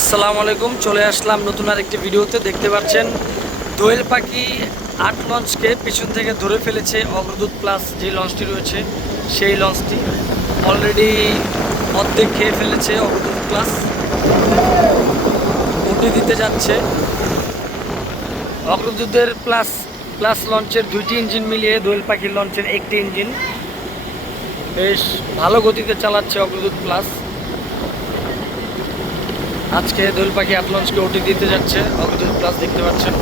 আসসালামু আলাইকুম, চলে আসলাম নতুন আরেকটি ভিডিওতে। দেখতে পাচ্ছেন, দোয়েল পাখি আট লঞ্চকে পিছন থেকে ধরে ফেলেছে অগ্রদূত প্লাস যে লঞ্চটি রয়েছে, সেই লঞ্চটি অলরেডি অর্ধেক খেয়ে ফেলেছে অগ্রদূত প্লাস। উঠে দিতে যাচ্ছে। অগ্রদূতের প্লাস প্লাস লঞ্চের দুইটি ইঞ্জিন মিলিয়ে দোয়েল পাখির লঞ্চের একটি ইঞ্জিন বেশ ভালো গতিতে চালাচ্ছে অগ্রদূত প্লাস। আজকে দোল পাখি আট লঞ্চকে ওটি দিতে যাচ্ছে অগ্রদূত প্লাস দেখতে পাচ্ছেন।